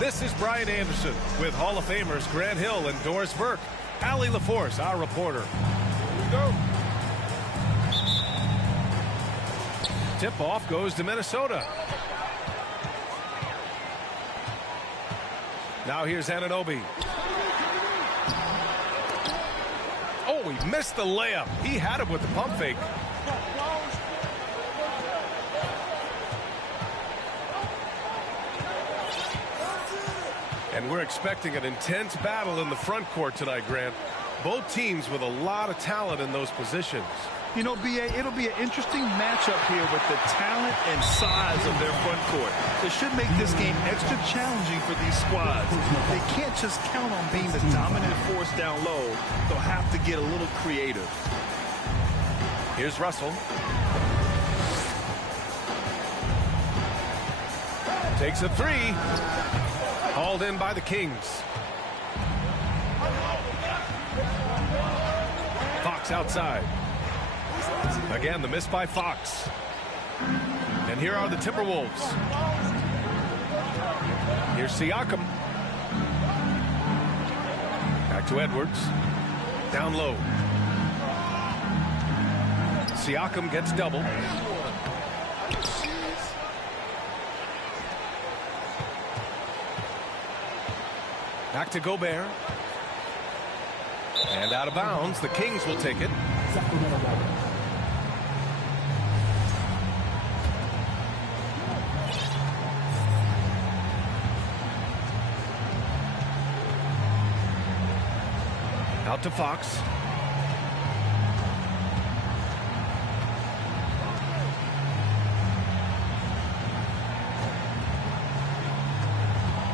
This is Brian Anderson with Hall of Famers Grant Hill and Doris Burke. Allie LaForce, our reporter. Here we go. Tip-off goes to Minnesota. Now here's Anunoby. Oh, he missed the layup. He had it with the pump fake. And we're expecting an intense battle in the front court tonight, Grant. Both teams with a lot of talent in those positions. You know, B.A., it'll be an interesting matchup here with the talent and size of their front court. It should make this game extra challenging for these squads. They can't just count on being the dominant force down low. They'll have to get a little creative. Here's Russell. Takes a three. Hauled in by the Kings. Fox outside. Again, the miss by Fox. And here are the Timberwolves. Here's Siakam. Back to Edwards. Down low. Siakam gets double. Back to Gobert. And out of bounds. The Kings will take it. Out to Fox.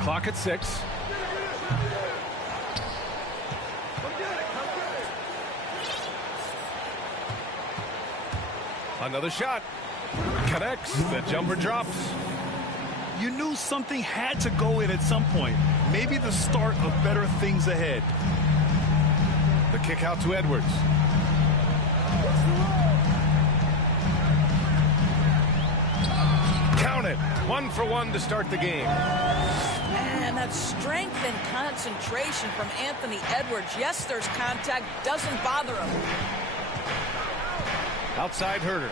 Clock at 6. Another shot. Connects. The jumper drops. You knew something had to go in at some point. Maybe the start of better things ahead. The kick out to Edwards. Count it. 1 for 1 to start the game. And that strength and concentration from Anthony Edwards. Yes, there's contact. Doesn't bother him. Outside Herter.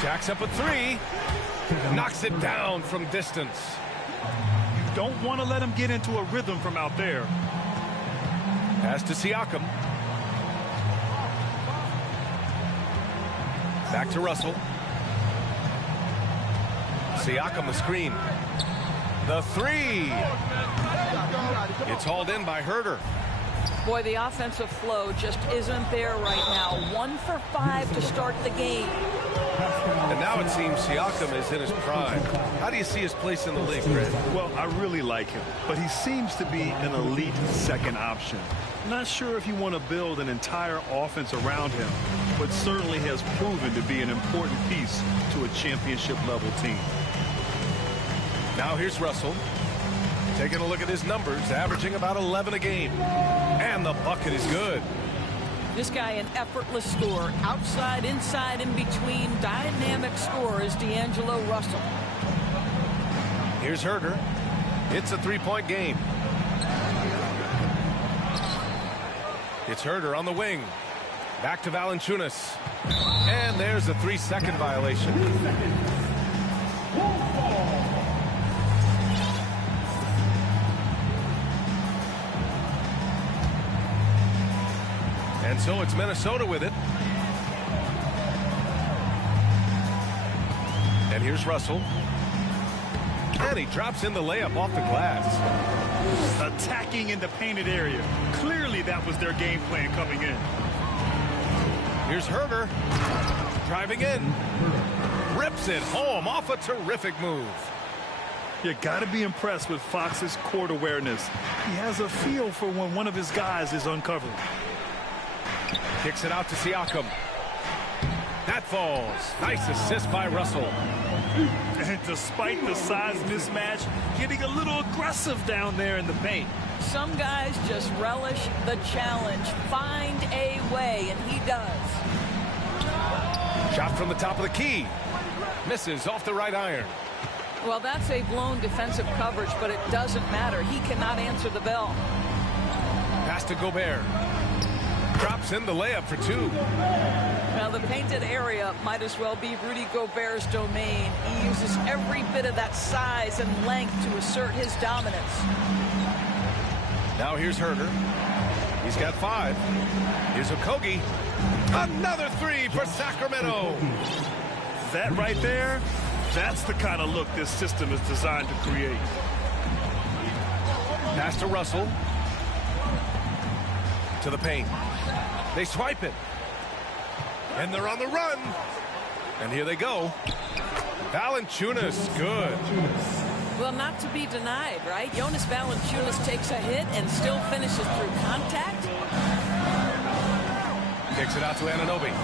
Jacks up a 3. Knocks it down from distance. You don't want to let him get into a rhythm from out there. Pass to Siakam. Back to Russell. Siakam the screen. The three. It's hauled in by Herder. Boy, the offensive flow just isn't there right now. 1 for 5 to start the game. And now it seems Siakam is in his prime. How do you see his place in the league, Greg? Well, I really like him, but he seems to be an elite second option. Not sure if you want to build an entire offense around him, but certainly has proven to be an important piece to a championship-level team. Now here's Russell. Taking a look at his numbers, averaging about 11 a game. And the bucket is good. This guy an effortless scorer. Outside, inside, in between. Dynamic scorer is D'Angelo Russell. Here's Herder. It's a three-point game. It's Herder on the wing. Back to Valanciunas. And there's a 3-second violation. And so it's Minnesota with it. And here's Russell. And he drops in the layup off the glass. Attacking in the painted area. Clearly that was their game plan coming in. Here's Herder. Driving in. Rips it home off a terrific move. You got to be impressed with Fox's court awareness. He has a feel for when one of his guys is uncovered. Kicks it out to Siakam. That falls. Nice assist by Russell. And despite the size mismatch, getting a little aggressive down there in the paint. Some guys just relish the challenge. Find a way, and he does. Shot from the top of the key. Misses off the right iron. Well, that's a blown defensive coverage, but it doesn't matter. He cannot answer the bell. Pass to Gobert. Drops in the layup for two. Now, the painted area might as well be Rudy Gobert's domain. He uses every bit of that size and length to assert his dominance. Now here's Herder. He's got 5. Here's Okogie. Another 3 for Sacramento. That right there, that's the kind of look this system is designed to create. Pass to Russell. To the paint. They swipe it. And they're on the run. And here they go. Valanciunas, good. Well, not to be denied, right? Jonas Valanciunas takes a hit and still finishes through contact. Kicks it out to Anunoby.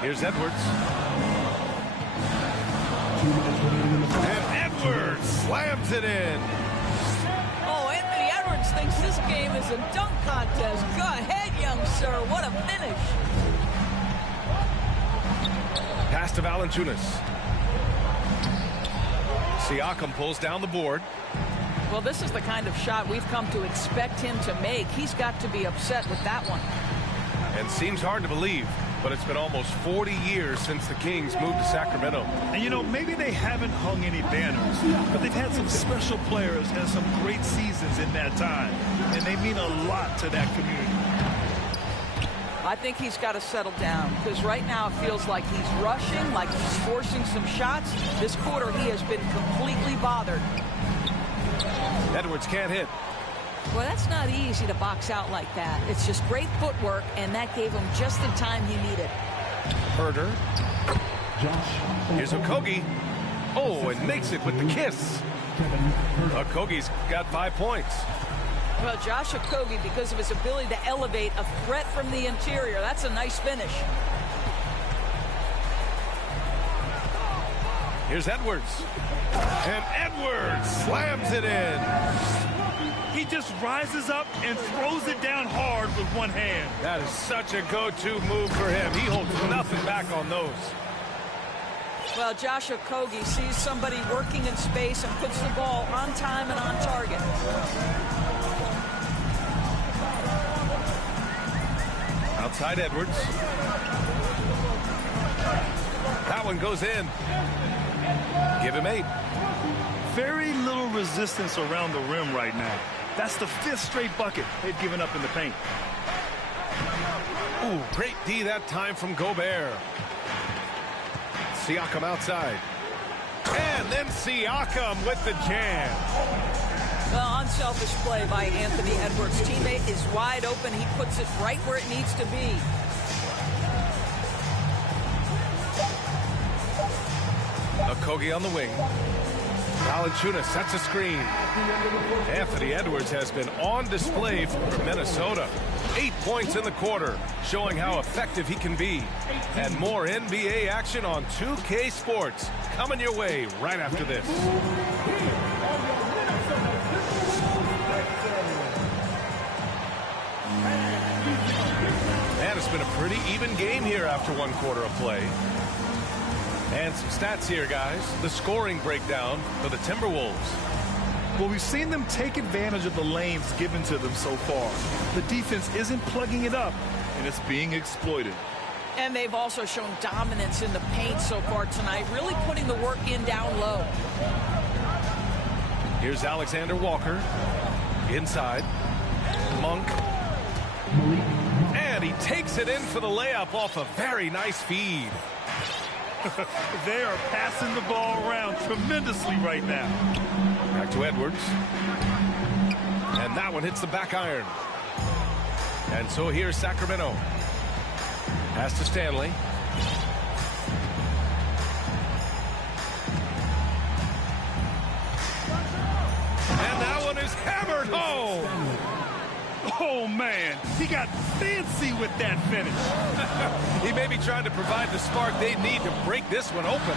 Here's Edwards. And Edwards slams it in. Oh, Anthony Edwards thinks this game is a dunk contest. Go ahead, young sir. What a finish. Pass to Valanciunas. Siakam pulls down the board. Well, this is the kind of shot we've come to expect him to make. He's got to be upset with that one. And seems hard to believe, but it's been almost 40 years since the Kings moved to Sacramento. And, you know, maybe they haven't hung any banners, but they've had some special players and some great seasons in that time. And they mean a lot to that community. I think he's got to settle down because right now it feels like he's rushing, like he's forcing some shots. This quarter he has been completely bothered. Edwards can't hit. Well, that's not easy to box out like that. It's just great footwork, and that gave him just the time he needed. Herder. Here's Okogie. Oh, and makes it with the kiss. Okogie's got 5 points. Well, Josh Okogie, because of his ability to elevate a threat from the interior, that's a nice finish. Here's Edwards. And Edwards slams it in. He just rises up and throws it down hard with one hand. That is such a go-to move for him. He holds nothing back on those. Well, Josh Okogie sees somebody working in space and puts the ball on time and on target. Outside Edwards. That one goes in. Give him 8. Very little resistance around the rim right now. That's the 5th straight bucket they've given up in the paint. Ooh, great D that time from Gobert. Siakam outside. And And then Siakam with the jam. Well, unselfish play by Anthony Edwards. Teammate is wide open. He puts it right where it needs to be. Okogie on the wing. Valanciunas sets a screen. Anthony Edwards has been on display for Minnesota. 8 points in the quarter, showing how effective he can be. And more NBA action on 2K Sports coming your way right after this. And it's been a pretty even game here after 1 quarter of play. And some stats here, guys. The scoring breakdown for the Timberwolves. Well, we've seen them take advantage of the lanes given to them so far. The defense isn't plugging it up, and it's being exploited. And they've also shown dominance in the paint so far tonight, really putting the work in down low. Here's Alexander Walker. Inside. Monk. And he takes it in for the layup off a very nice feed. They are passing the ball around tremendously right now. Back to Edwards. And that one hits the back iron. And so here's Sacramento. Pass to Stanley. And that one is hammered home. Oh, man, he got fancy with that finish. He may be trying to provide the spark they need to break this one open.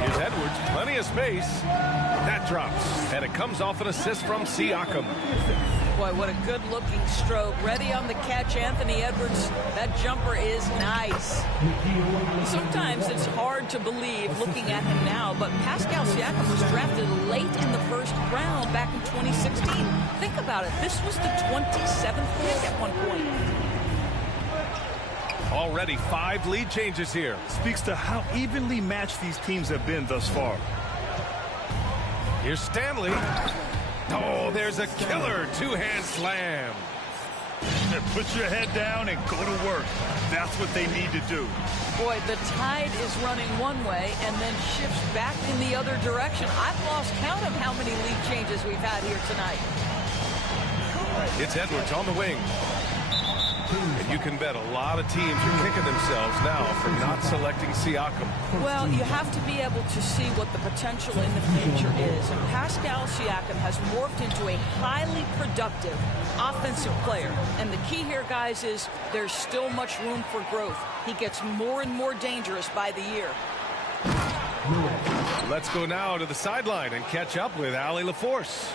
Here's Edwards, plenty of space. That drops, and it comes off an assist from Siakam. Boy, what a good-looking stroke. Ready on the catch, Anthony Edwards. That jumper is nice. Sometimes it's hard to believe looking at him now, but Pascal Siakam was drafted late in the first round back in 2016. Think about it. This was the 27th pick at one point. Already 5 lead changes here. Speaks to how evenly matched these teams have been thus far. Here's Stanley. Oh, there's a killer 2-hand slam. Put your head down and go to work. That's what they need to do. Boy, the tide is running one way and then shifts back in the other direction. I've lost count of how many lead changes we've had here tonight. It's Edwards on the wing. And you can bet a lot of teams are kicking themselves now for not selecting Siakam. Well, you have to be able to see what the potential in the future is. And Pascal Siakam has morphed into a highly productive offensive player. And the key here, guys, is there's still much room for growth. He gets more and more dangerous by the year. Let's go now to the sideline and catch up with Allie LaForce.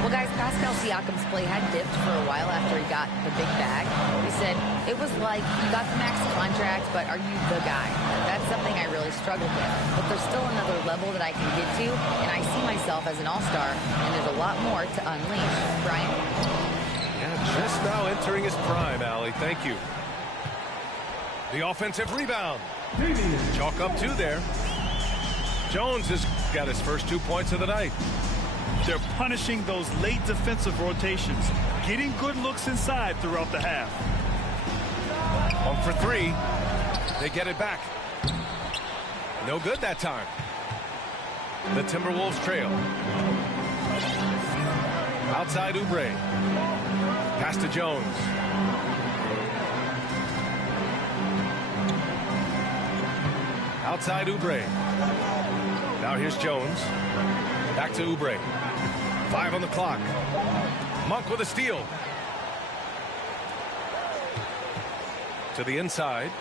Well, guys, Pascal Siakam's play had dipped for a while after he got the big bag. He said, it was like, you got the max contract, but are you the guy? That's something I really struggled with. But there's still another level that I can get to, and I see myself as an all-star, and there's a lot more to unleash. Brian? Yeah, just now entering his prime, Allie. Thank you. The offensive rebound. Chalk up 2 there. Jones has got his first 2 points of the night. They're punishing those late defensive rotations, getting good looks inside throughout the half. 1 for 3. They get it back. No good that time. The Timberwolves trail. Outside Oubre. Pass to Jones. Outside Oubre. Now here's Jones. Back to Oubre. 5 on the clock. Monk with a steal. To the inside.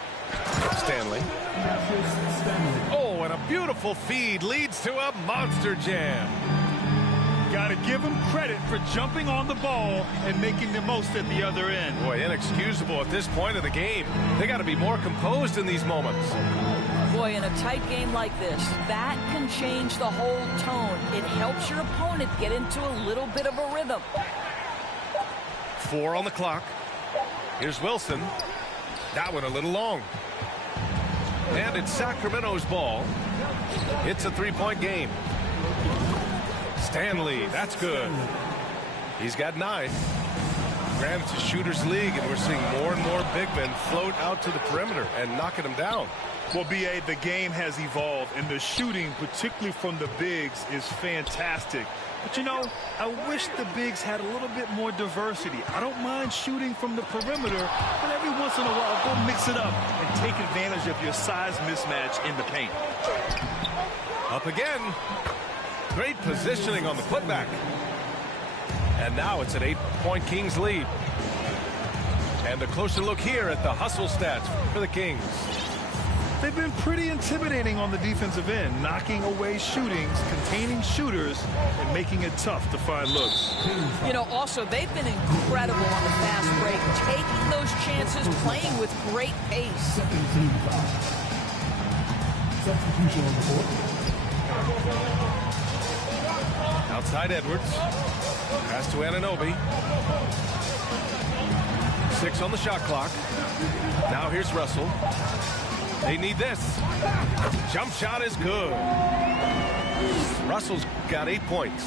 Stanley. Oh, and a beautiful feed leads to a monster jam. Got to give him credit for jumping on the ball and making the most at the other end. Boy, inexcusable at this point of the game. They got to be more composed in these moments. Boy, in a tight game like this, that can change the whole tone. It helps your opponent get into a little bit of a rhythm. 4 on the clock. Here's Wilson. That one a little long. And it's Sacramento's ball. It's a 3-point game. Stanley, that's good. He's got 9. Granted, it's a shooter's league, and we're seeing more and more big men float out to the perimeter and knocking them down. Well, B.A., the game has evolved, and the shooting, particularly from the bigs, is fantastic. But, you know, I wish the bigs had a little bit more diversity. I don't mind shooting from the perimeter, but every once in a while, go mix it up and take advantage of your size mismatch in the paint. Up again. Great positioning on the putback. And now it's an 8-point Kings lead. And a closer look here at the hustle stats for the Kings. They've been pretty intimidating on the defensive end, knocking away shootings, containing shooters, and making it tough to find looks. You know, also, they've been incredible on the fast break, taking those chances, playing with great pace. Substitution on the court. Outside Edwards. Pass to Anunoby. 6 on the shot clock. Now here's Russell. They need this. Jump shot is good. Russell's got 8 points.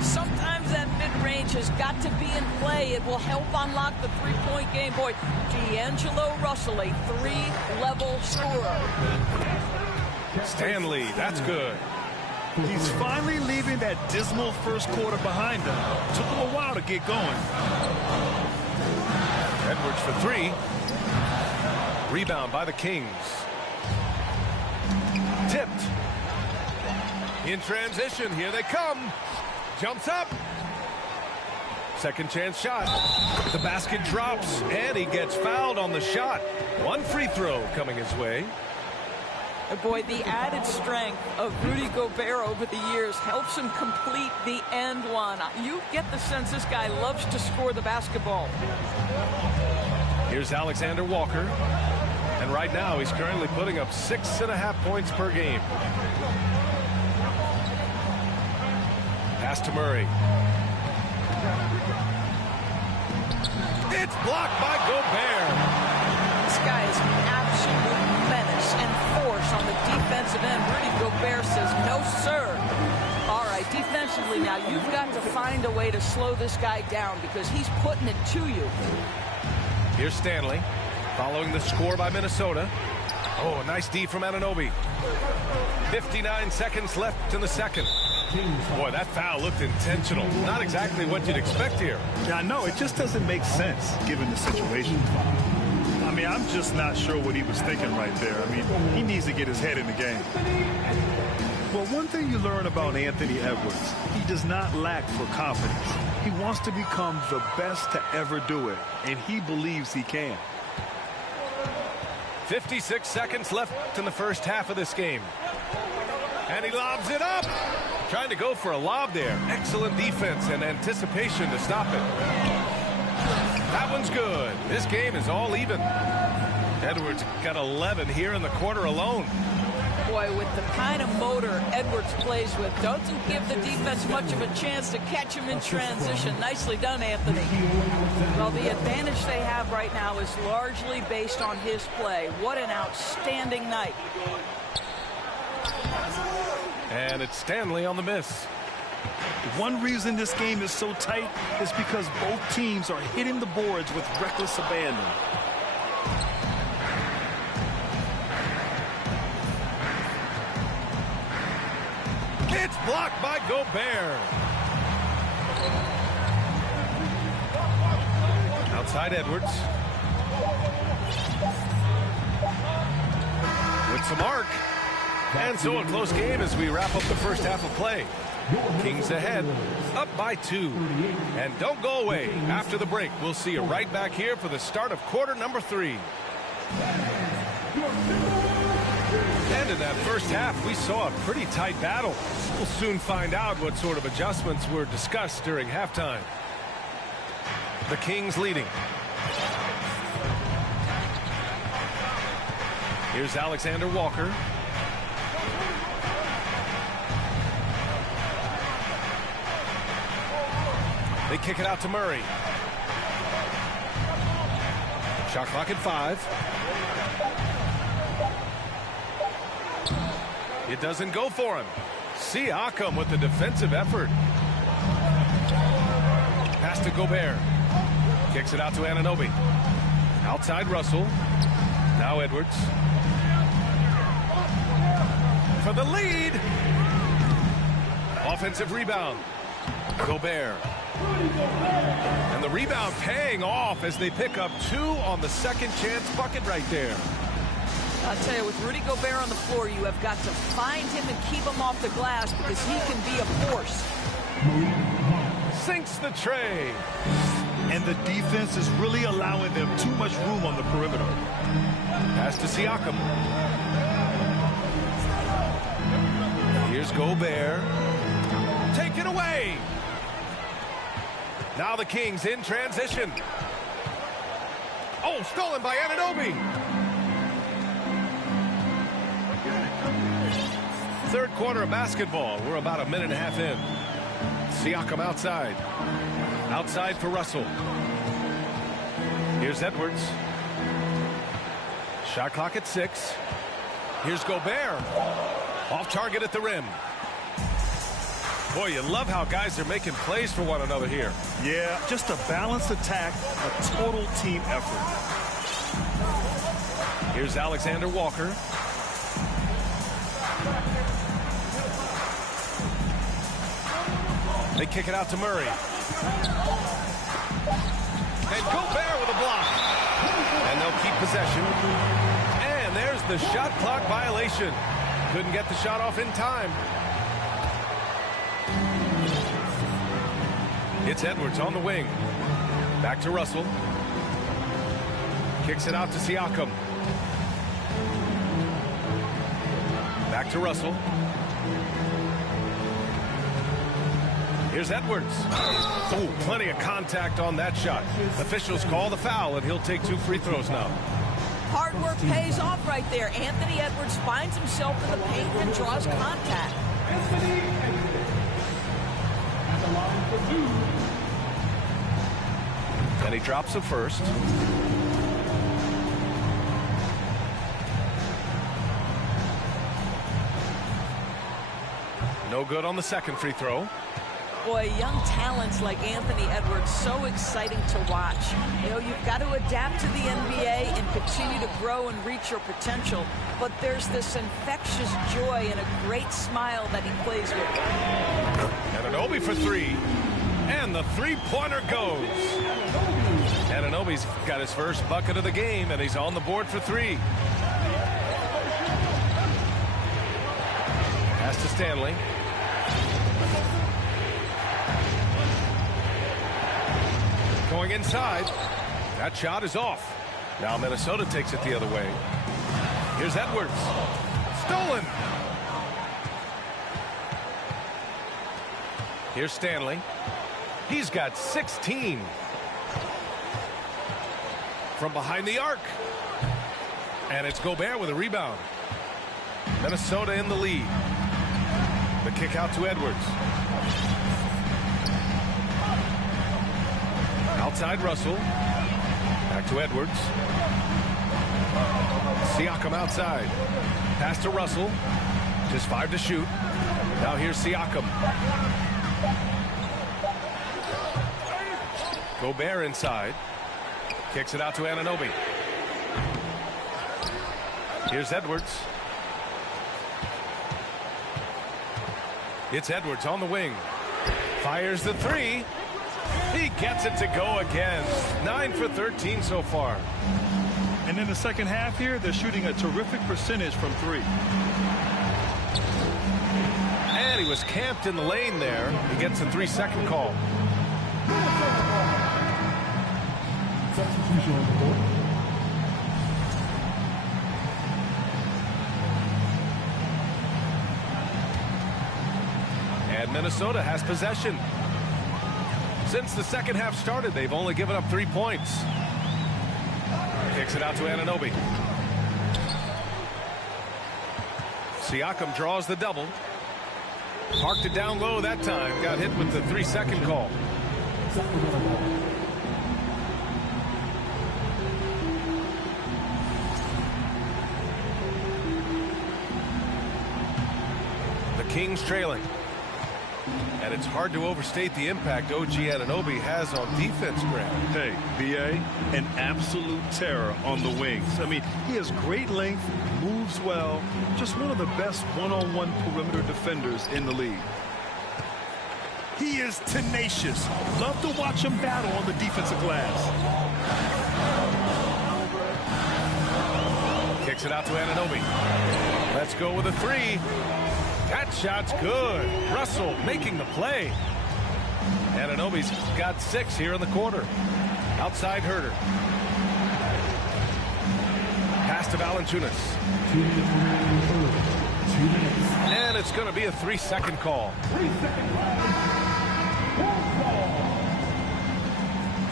Sometimes that mid-range has got to be in play. It will help unlock the three-point game. Boy, D'Angelo Russell, a three-level scorer. Stanley, that's good. He's finally leaving that dismal first quarter behind him. Took him a while to get going. Edwards for 3. Rebound by the Kings. Tipped. In transition, here they come. Jumps up. Second chance shot. The basket drops, and he gets fouled on the shot. One free throw coming his way. Boy, the added strength of Rudy Gobert over the years helps him complete the end one. You get the sense this guy loves to score the basketball. Here's Alexander Walker. And right now, he's currently putting up 6.5 points per game. Pass to Murray. It's blocked by Gobert. This guy is an absolute menace and force on the defensive end. Rudy Gobert says, no, sir. All right, defensively now, you've got to find a way to slow this guy down because he's putting it to you. Here's Stanley. Following the score by Minnesota. Oh, a nice D from Anunoby. 59 seconds left in the second. Boy, that foul looked intentional. Not exactly what you'd expect here. Yeah, I know. It just doesn't make sense given the situation. I mean, I'm just not sure what he was thinking right there. I mean, he needs to get his head in the game. Well, one thing you learn about Anthony Edwards, he does not lack for confidence. He wants to become the best to ever do it, and he believes he can. 56 seconds left in the first half of this game. And he lobs it up. Trying to go for a lob there. Excellent defense and anticipation to stop it. That one's good. This game is all even. Edwards got 11 here in the quarter alone. Boy, with the kind of motor Edwards plays with, doesn't give the defense much of a chance to catch him in transition. Nicely done, Anthony. Well, the advantage they have right now is largely based on his play. What an outstanding night. And it's Stanley on the miss. One reason this game is so tight is because both teams are hitting the boards with reckless abandon. It's blocked by Gobert. Outside Edwards. With some arc. And so a close game as we wrap up the first half of play. Kings ahead, up by 2. And don't go away. After the break, we'll see you right back here for the start of quarter number 3. And in that first half, we saw a pretty tight battle. We'll soon find out what sort of adjustments were discussed during halftime. The Kings leading. Here's Alexander Walker. They kick it out to Murray. Shot clock at 5. It doesn't go for him. Siakam with the defensive effort. Pass to Gobert. Kicks it out to Anunoby. Outside Russell. Now Edwards. For the lead. Offensive rebound. Gobert. And the rebound paying off as they pick up 2 on the second chance bucket right there. I'll tell you, with Rudy Gobert on the floor, you have got to find him and keep him off the glass because he can be a force. Sinks the tray. And the defense is really allowing them too much room on the perimeter. Pass to Siakam. Here's Gobert. Take it away. Now the Kings in transition. Oh, stolen by Anunoby. Third quarter of basketball. We're about a minute and a half in. Siakam outside. Outside for Russell. Here's Edwards. Shot clock at 6. Here's Gobert. Off target at the rim. Boy, you love how guys are making plays for one another here. Yeah, just a balanced attack, a total team effort. Here's Alexander Walker. They kick it out to Murray. And Gobert with a block. And they'll keep possession. And there's the shot clock violation. Couldn't get the shot off in time. It's Edwards on the wing. Back to Russell. Kicks it out to Siakam. Back to Russell. Here's Edwards. Oh, plenty of contact on that shot. Officials call the foul, and he'll take 2 free throws now. Hard work pays off right there. Anthony Edwards finds himself in the paint and draws contact. And he drops the first. No good on the second free throw. Boy, young talents like Anthony Edwards, so exciting to watch. You know, you've got to adapt to the NBA and continue to grow and reach your potential. But there's this infectious joy and a great smile that he plays with. Anunoby for 3. And the three-pointer goes. Anunoby's got his first bucket of the game, and he's on the board for 3. Pass to Stanley. Going inside. That shot is off. Now Minnesota takes it the other way. Here's Edwards. Stolen. Here's Stanley. He's got 16. From behind the arc. And it's Gobert with a rebound. Minnesota in the lead. The kick out to Edwards. Outside Russell. Back to Edwards. Siakam outside. Pass to Russell. Just 5 to shoot. Now here's Siakam. Gobert inside. Kicks it out to Anunoby. Here's Edwards. It's Edwards on the wing. Fires the 3. He gets it to go again. 9 for 13 so far. And in the second half here, they're shooting a terrific percentage from 3. And he was camped in the lane there. He gets a 3-second call. Substitution on the court. And Minnesota has possession. Since the second half started, they've only given up 3 points. Kicks it out to Anunoby. Siakam draws the double. Parked it down low that time. Got hit with the 3-second call. The Kings trailing. And it's hard to overstate the impact OG Anunoby has on defense, Grant. Hey, B.A., an absolute terror on the wings. I mean, he has great length, moves well, just one of the best one-on-one perimeter defenders in the league. He is tenacious. Love to watch him battle on the defensive glass. Kicks it out to Anunoby. Let's go with a three. That shot's good. Russell making the play. Anunoby's got 6 here in the quarter. Outside Herder. Pass to Valanciunas. And it's going to be a 3-second call. 3-second call.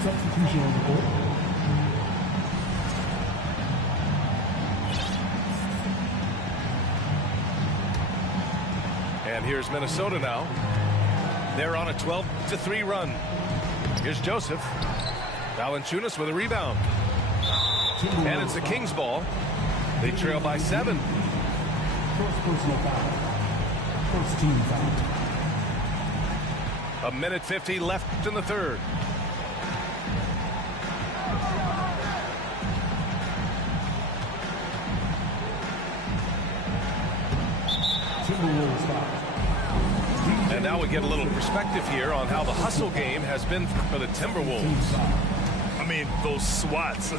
Substitution on the court. And here's Minnesota now. They're on a 12-3 run. Here's Joseph. Valanciunas with a rebound. And it's the Kings ball. They trail by 7. First personal foul. First team foul. 1:50 left in the third. Timberwolves foul. And now we get a little perspective here on how the hustle game has been for the Timberwolves. I mean, those swats,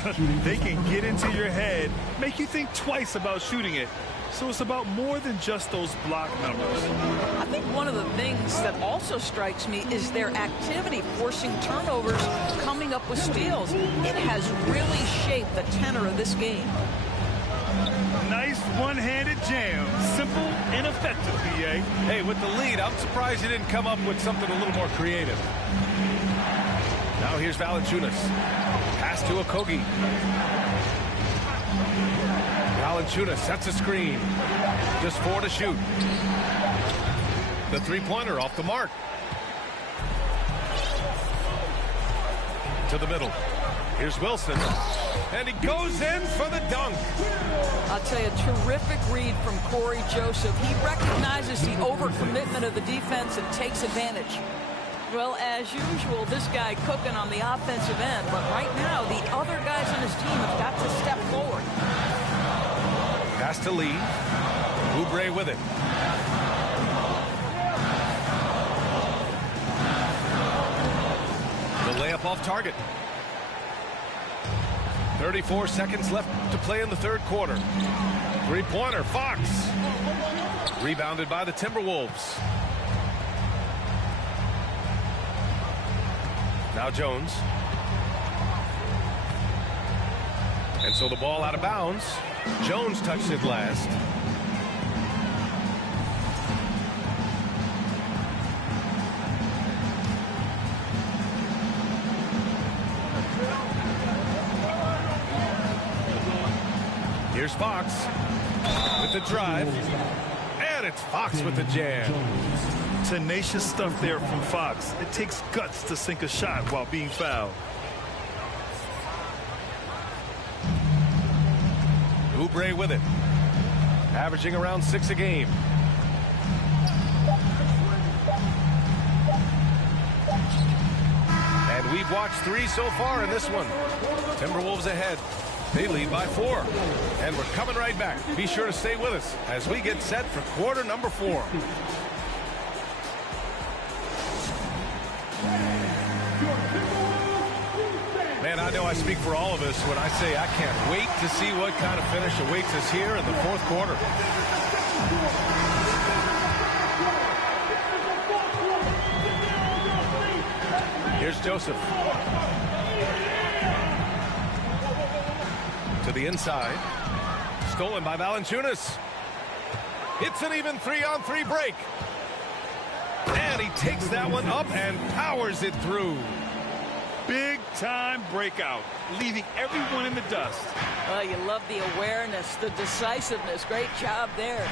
they can get into your head, make you think twice about shooting it. So it's about more than just those block numbers. I think one of the things that also strikes me is their activity, forcing turnovers, coming up with steals. It has really shaped the tenor of this game. Nice one-handed jam. Simple and effective, B.A. Hey, with the lead, I'm surprised he didn't come up with something a little more creative. Now here's Valanciunas. Pass to Okogie. Valanciunas sets a screen. Just 4 to shoot. The three-pointer off the mark. To the middle. Here's Wilson. And he goes in for the dunk. I'll tell you, terrific read from Corey Joseph. He recognizes the overcommitment of the defense and takes advantage. Well, as usual, this guy cooking on the offensive end. But right now, the other guys on his team have got to step forward. Pass to Lee. Oubre with it. The layup off target. 34 seconds left to play in the third quarter. Three-pointer, Fox. Rebounded by the Timberwolves. Now Jones. And so the ball out of bounds. Jones touched it last. Here's Fox with the drive. And it's Fox with the jam. Tenacious stuff there from Fox. It takes guts to sink a shot while being fouled. Oubre with it. Averaging around 6 a game. And we've watched 3 so far in this one. Timberwolves ahead. They lead by 4. And we're coming right back. Be sure to stay with us as we get set for quarter number 4. Man, I know I speak for all of us when I say I can't wait to see what kind of finish awaits us here in the fourth quarter. Here's Joseph. To the inside. Stolen by Valanciunas. It's an even 3-on-3 break. And he takes that one up and powers it through. Big time breakout, leaving everyone in the dust. Well, you love the awareness, the decisiveness. Great job there.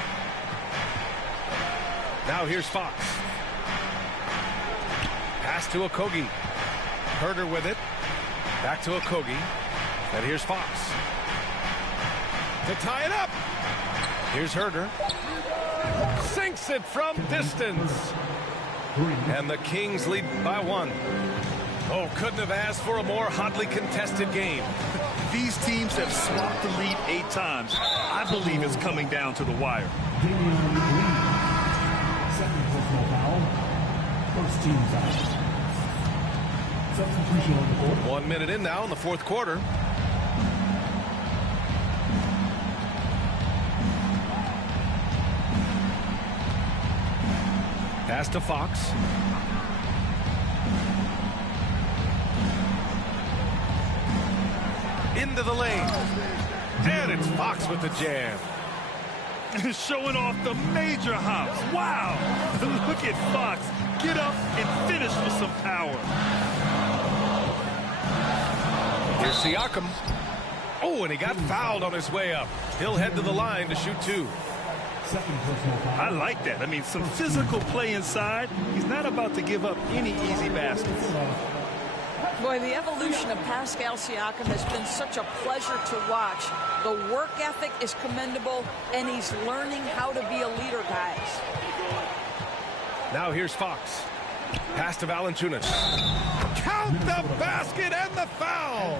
Now here's Fox. Pass to Okogie. Herder with it. Back to Okogie. And here's Fox. To tie it up. Here's Herder. Sinks it from distance. And the Kings lead by 1. Oh, couldn't have asked for a more hotly contested game. These teams have swapped the lead 8 times. I believe it's coming down to the wire. Second personal foul. First team foul. Substitution on the court. 1 minute in now in the fourth quarter. Pass to Fox. Into the lane. And it's Fox with the jam. Showing off the major hops. Wow. Look at Fox. Get up and finish with some power. Here's Siakam. Oh, and he got fouled on his way up. He'll head to the line to shoot 2. Second personal foul. I like that. I mean, some physical play inside. He's not about to give up any easy baskets. Boy, the evolution of Pascal Siakam has been such a pleasure to watch. The work ethic is commendable, and he's learning how to be a leader, guys. Now here's Fox. Pass to Valanciunas. Count the basket and the foul.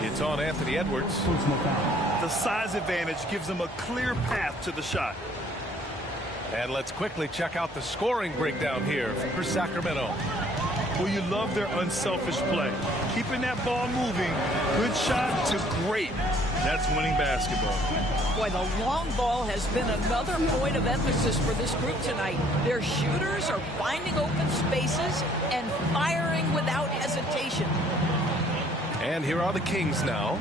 It's on Anthony Edwards. Personal foul. The size advantage gives him a clear path to the shot. And let's quickly check out the scoring breakdown here for Sacramento. Well, you love their unselfish play. Keeping that ball moving. Good shot to great. That's winning basketball. Boy, the long ball has been another point of emphasis for this group tonight. Their shooters are finding open spaces and firing without hesitation. And here are the Kings now,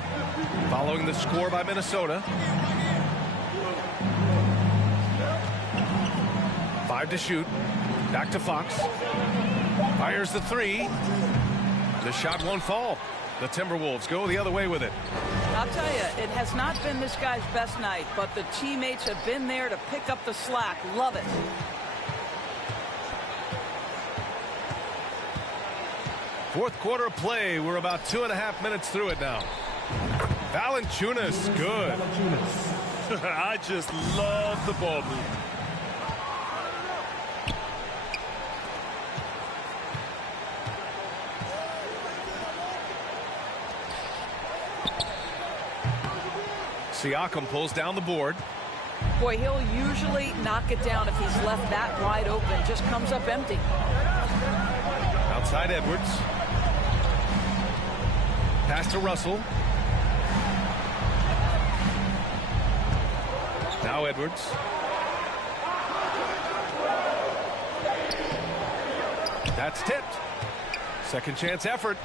following the score by Minnesota. 5 to shoot. Back to Fox. Fires the 3. The shot won't fall. The Timberwolves go the other way with it. I'll tell you, it has not been this guy's best night, but the teammates have been there to pick up the slack. Love it. Fourth quarter play. We're about 2.5 minutes through it now. Valanciunas, good. I just love the ball movement. Siakam pulls down the board. Boy, he'll usually knock it down if he's left that wide open. Just comes up empty. Outside Edwards. Pass to Russell. Now Edwards. That's tipped. Second chance effort.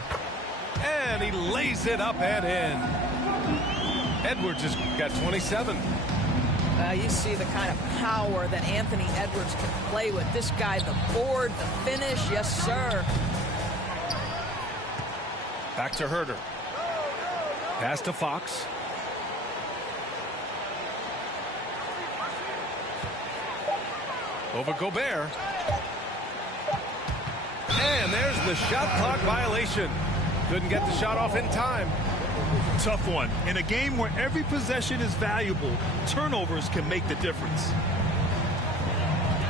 And he lays it up and in. Edwards has got 27. You see the kind of power that Anthony Edwards can play with. This guy, the board, the finish, yes, sir. Back to Herter. Pass to Fox. Over Gobert. And there's the shot clock violation. Couldn't get the shot off in time. Tough one. In a game where every possession is valuable, turnovers can make the difference.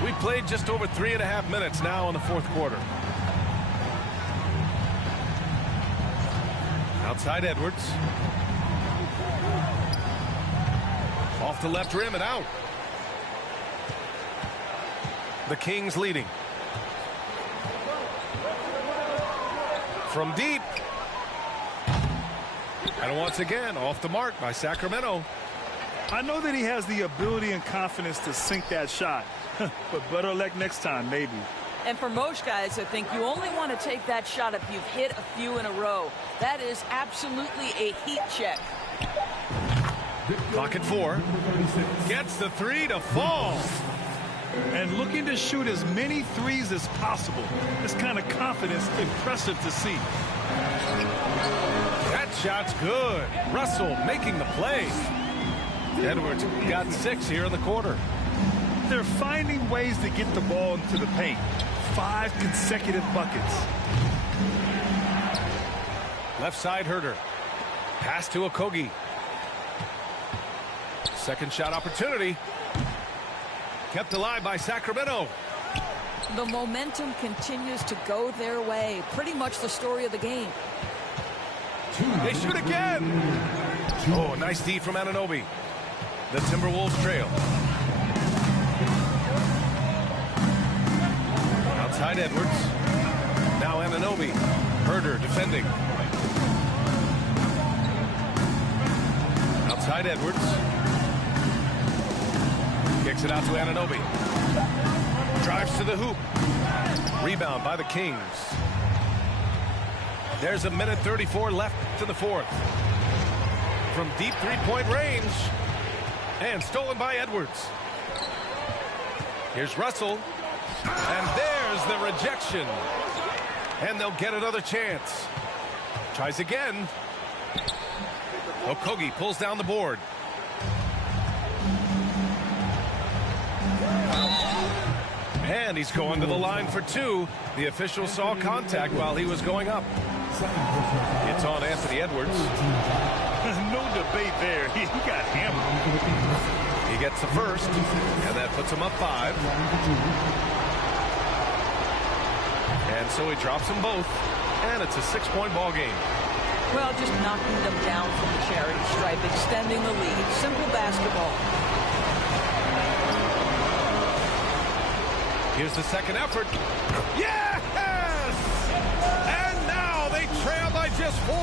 We played just over 3.5 minutes now in the fourth quarter. Outside Edwards. Off the left rim and out. The Kings leading. From deep. And once again, off the mark by Sacramento. I know that he has the ability and confidence to sink that shot, but better luck next time, maybe. And for most guys, I think you only want to take that shot if you've hit a few in a row. That is absolutely a heat check. Clock at 4. Gets the 3 to fall. And looking to shoot as many threes as possible. This kind of confidence, impressive to see. That shot's good. Russell making the play. Edwards got 6 here in the quarter. They're finding ways to get the ball into the paint. 5 consecutive buckets. Left side Herter. Pass to Okogie. Second shot opportunity. Kept alive by Sacramento. The momentum continues to go their way. Pretty much the story of the game. They shoot again. Oh, nice D from Anunoby. The Timberwolves trail. Outside Edwards. Now Anunoby. Herder defending. Outside Edwards. Kicks it out to Anunoby. Drives to the hoop. Rebound by the Kings. There's 1:34 left to the fourth. From deep three-point range. And stolen by Edwards. Here's Russell. And there's the rejection. And they'll get another chance. Tries again. Okogie pulls down the board. And he's going to the line for two. The official saw contact while he was going up. It's on Anthony Edwards. No debate there. He got hammered. He gets the first, and that puts him up 5. And so he drops them both, and it's a 6-point ball game. Well, just knocking them down from the charity stripe, extending the lead. Simple basketball. Here's the second effort. Yes! And now they trail by just 4.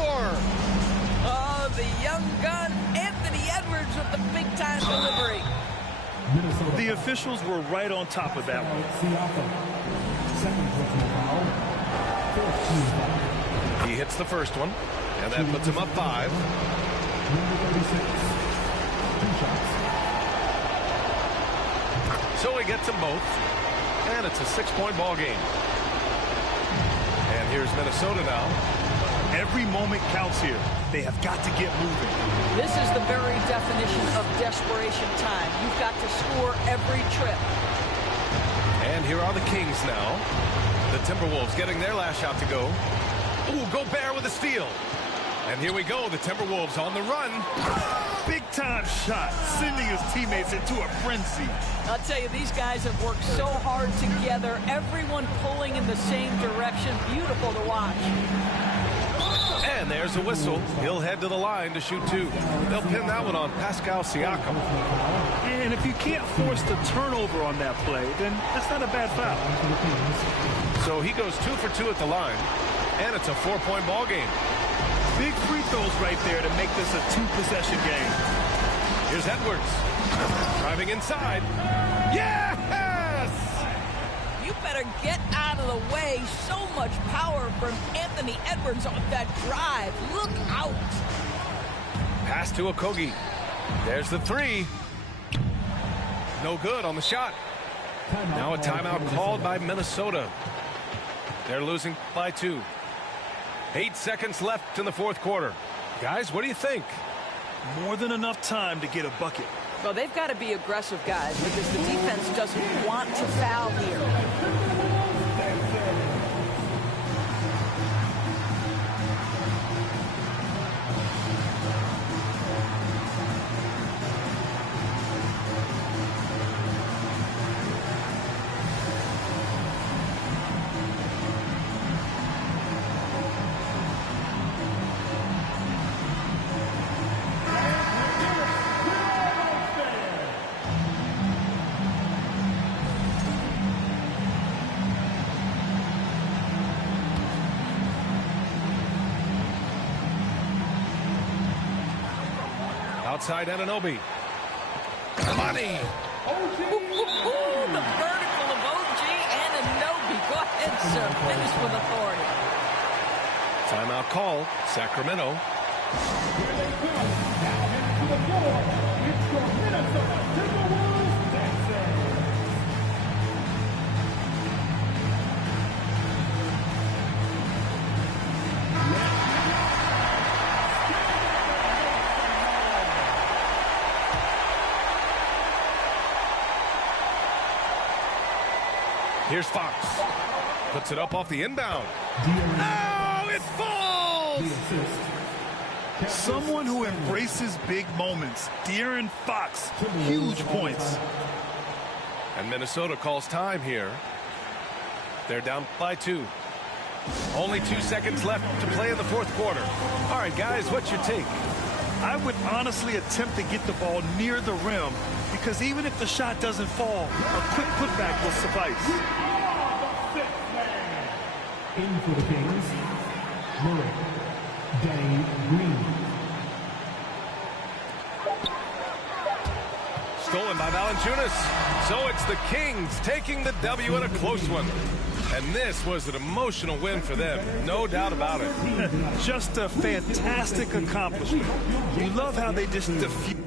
Oh, the young gun, Anthony Edwards with the big-time delivery. The officials were right on top of that one. He hits the first one, and that puts him up 5. So he gets them both, and it's a 6-point ball game. And here's Minnesota now. Every moment counts here. They have got to get moving. This is the very definition of desperation time. You've got to score every trip. And here are the Kings now. The Timberwolves getting their last shot to go. Ooh, Gobert with a steal. And here we go, the Timberwolves on the run. Big-time shot, sending his teammates into a frenzy. I'll tell you, these guys have worked so hard together. Everyone pulling in the same direction. Beautiful to watch. And there's a whistle. He'll head to the line to shoot 2. They'll pin that one on Pascal Siakam. And if you can't force the turnover on that play, then that's not a bad foul. So he goes 2 for 2 at the line, and it's a 4-point ball game. Big free throws right there to make this a 2-possession game. Here's Edwards. Driving inside. Yes! You better get out of the way. So much power from Anthony Edwards on that drive. Look out. Pass to Okogie. There's the 3. No good on the shot. Now a timeout called by Minnesota. They're losing by 2. 8 seconds left in the fourth quarter. Guys, what do you think? More than enough time to get a bucket. Well, they've got to be aggressive, guys, because the defense doesn't want to foul here. Outside Anunoby. Money. The vertical of OG Anunoby. Go ahead, sir. Finish with authority. Timeout call. Sacramento. Here's Fox. Puts it up off the inbound. No, it falls! Someone who embraces big moments. De'Aaron Fox, huge points. And Minnesota calls time here. They're down by 2. Only 2 seconds left to play in the fourth quarter. All right, guys, what's your take? I would honestly attempt to get the ball near the rim because even if the shot doesn't fall, a quick putback will suffice. In for the Kings, Murray, Danny Green. Stolen by Valanciunas. So it's the Kings taking the W in a close one. And this was an emotional win for them, no doubt about it. Just a fantastic accomplishment. You love how they just defeat.